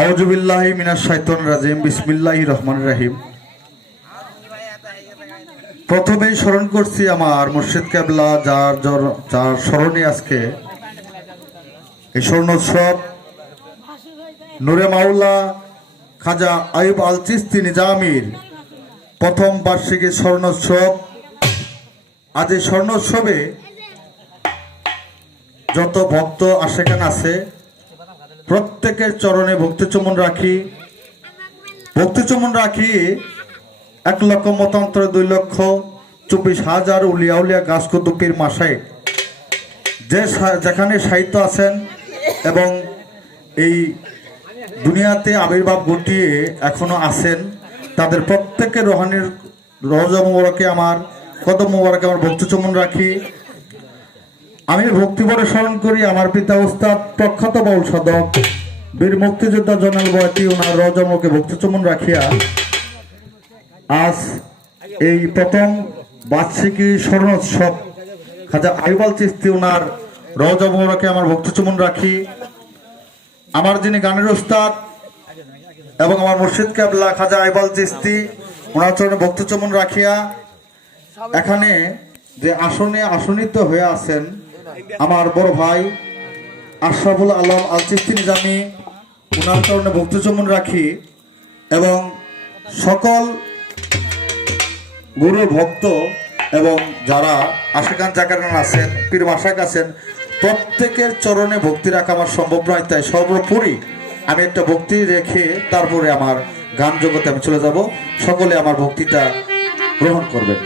আউযুবিল্লাহি মিনাশ শাইতানির রাজিম বিসমিল্লাহির রহমানির রহিম। প্রথমেই স্মরণ করছি আমার মুর্শিদ কেবলা, যার স্মরণে আজকে এই স্বর্ণোৎসব নূরে মাওলা খাজা আইয়ুব আল চিশতি নিজামীর প্রথম বার্ষিকী স্বর্ণোৎসব। আজ এই স্বর্ণোৎসবে যত ভক্ত আশেকান আছে প্রত্যেকের চরণে ভক্তিচুম্বন রাখি 1 লক্ষ মতান্তরে 2,24,000 উলিয়া গাছ কুতুবের মাসায় যেখানে সাহিত্য আছেন এবং এই দুনিয়াতে আবির্ভাব ঘটিয়ে এখনো আছেন, তাদের প্রত্যেকের রোহানির রওজা মুবারকে আমার কদম মুবারকে আমার ভক্তিচুম্বন রাখি। আমি ভক্তিভরে স্মরণ করি আমার পিতা উস্তাদ প্রখ্যাত বাউল সাধক বীর মুক্তিযোদ্ধা জনাল বয়াতি, ওনার রওজামুখে ভক্তিচুম্বন রাখিয়া আজ এই প্রথম বার্ষিকী স্বর্ণোৎসব খাজা আইয়ুব আল চিশতি ওনার রওজা মুবারকে আমার ভক্তিচুম্বন রাখি। আমার যিনি গানের উস্তাদ এবং আমার মুর্শিদ কেবলা খাজা আইয়ুব আল চিশতি ওনার চরণে ভক্তিচুম্বন রাখিয়া এখানে যে আসনে আসনিত হয়ে আছেন আমার বড় ভাই আশরাফুল আলম আল চিশতি নিজামী, ওনার চরণে ভক্তিচুম্বন রাখি এবং সকল গুরু ভক্ত এবং যারা আশিকান জাকারান আছেন, পীর মাশাক আছেন, প্রত্যেকের চরণে ভক্তি রাখা আমার সম্ভব নয়। তাই সর্বোপরি আমি একটা ভক্তি রেখে তারপরে আমার গান জগতে আমি চলে যাব। সকলে আমার ভক্তিটা গ্রহণ করবেন।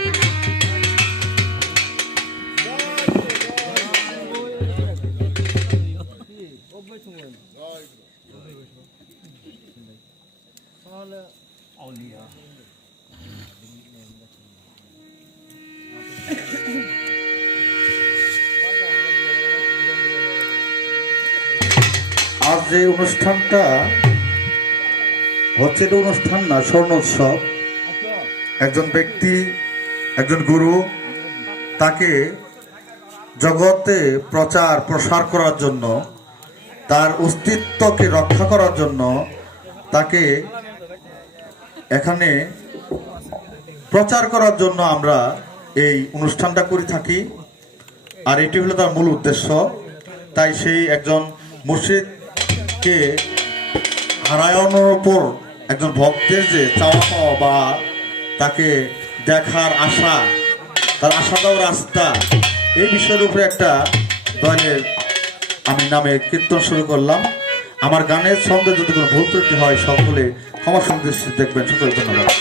আজ যে অনুষ্ঠানটা হচ্ছে, এটা অনুষ্ঠান না, স্বর্ণোৎসব। একজন ব্যক্তি, একজন গুরু, তাকে জগতে প্রচার প্রসার করার জন্য, তার অস্তিত্বকে রক্ষা করার জন্য তাকে এখানে প্রচার করার জন্য আমরা এই অনুষ্ঠানটা করে থাকি, আর এটি হলো তার মূল উদ্দেশ্য। তাই সেই একজন মুর্শিদকে হারানোর ওপর একজন ভক্তের যে চাওয়া পাওয়া বা তাকে দেখার আশা, তার আশা দেওয়ার রাস্তা, এই বিষয়ের উপরে একটা দলের আমি নামে কীর্তন শুরু করলাম। আমার গানের ছন্দে যদি কোনো ভুল ত্রুটি হয় সকলে ক্ষমা সুদৃষ্টি দেখবেন। সকলে ধন্যবাদ।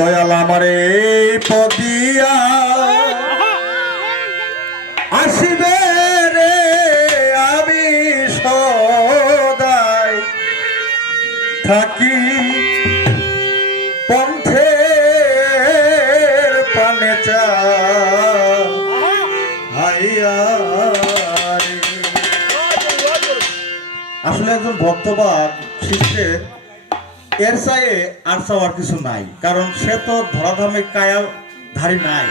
দয়াল আমার এই পদিয়া আসিবে রে, আমি সদাই থাকি পন্থের পানে চাইয়া। আসলে একজন ভক্তবান শিষ্যের এর চাইয়ে আর চাওয়ার কিছু নাই, কারণ সে তো ধরাধামে কায়াধারী নাই।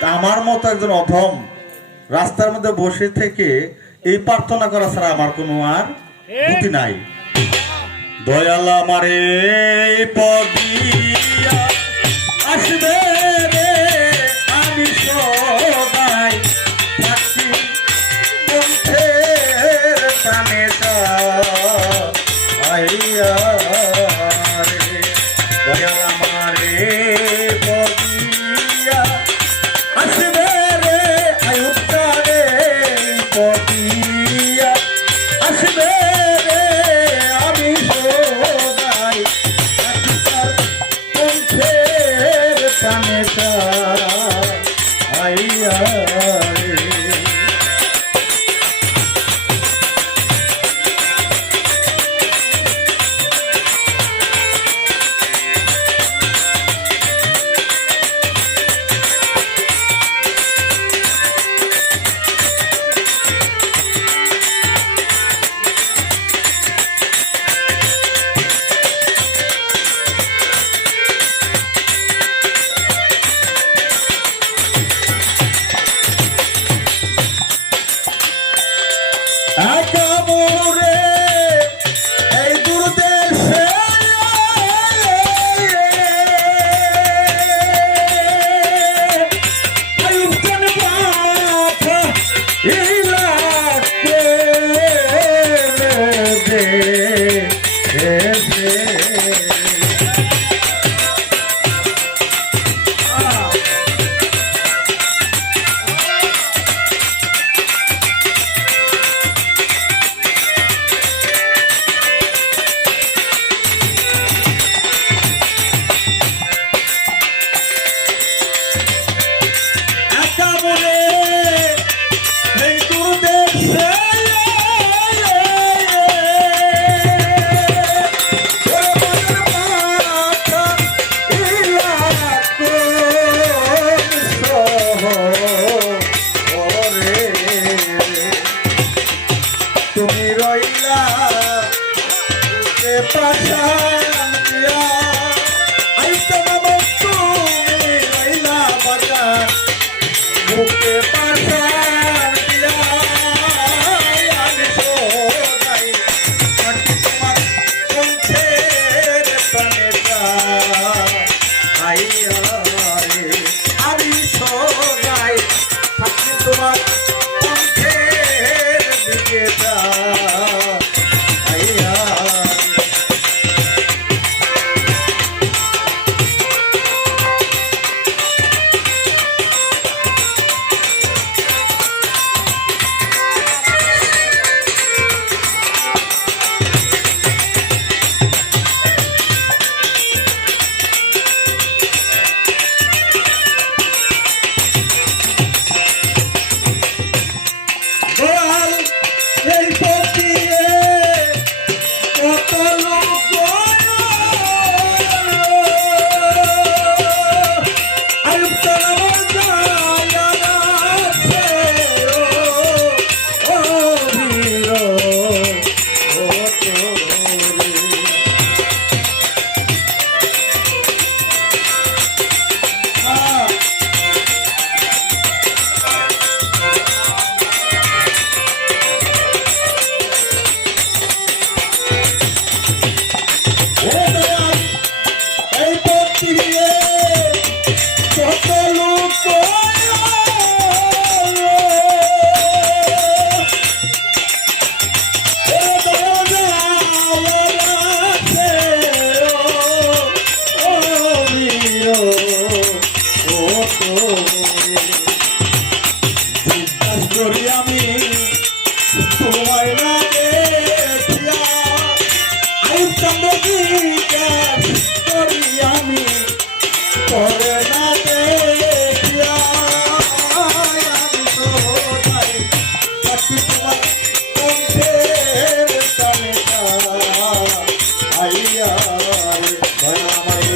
তা আমার মতো একজন অধম রাস্তার মধ্যে বসে থেকে এই প্রার্থনা করা ছাড়া আমার কোনো আর গতি নাই। দয়াল আমার এই পদিয়া আসবে রে, আমি সদাই থাকি পন্থের টানে তুমি রইলা পাশান দিয়া আইতো বাবা তুমি রইলা বাজার বুকে পাশান দিয়া আমি সোনাই মাটি তোমার কণ্ঠের প্রাণেটা আইয়া রে আমি সোনাই থাকি তোমার কণ্ঠের দিকে যা আমি তোমায় না দেখিয়া আইব করি আমি করে না দেখিয়া আমি তো নাই বাকি তোমার কণ্ঠের টানেটা আইয়া আমার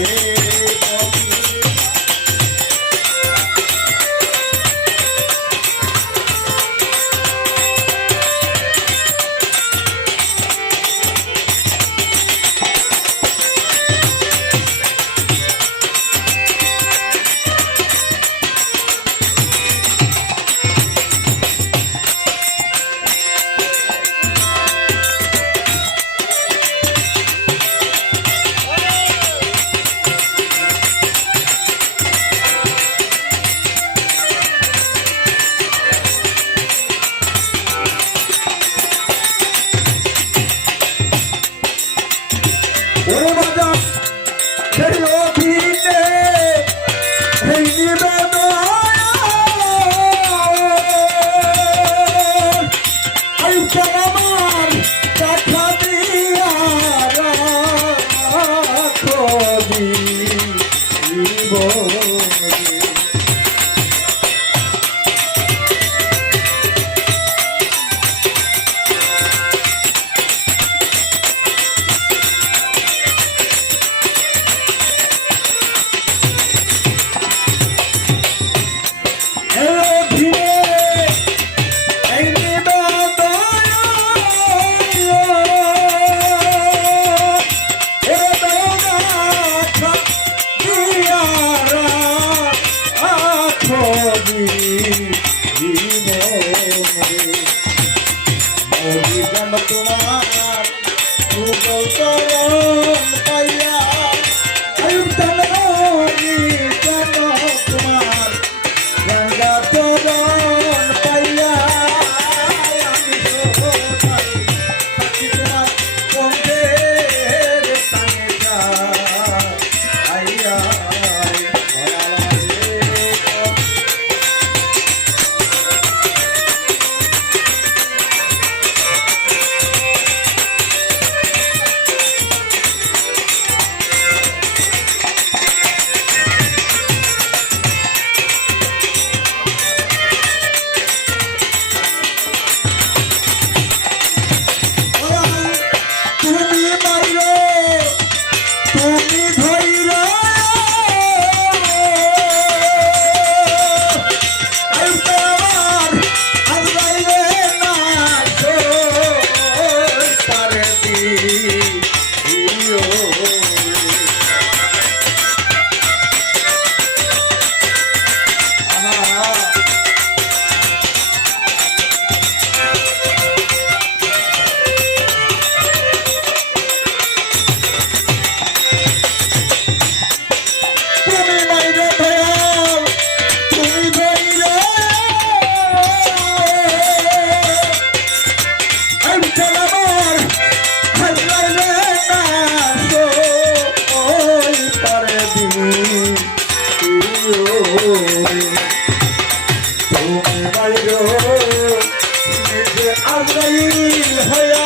আজরাইল হইয়া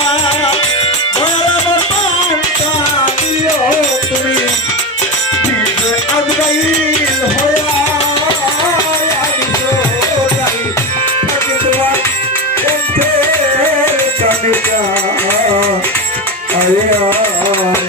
দয়ার আমার প্রাণটা দিও তুমি দিবে আজরাইল হইয়া আমি সদাই থাকি তোমার কণ্ঠে কানিকা আরে দয়াল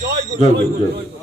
জয় গুরু।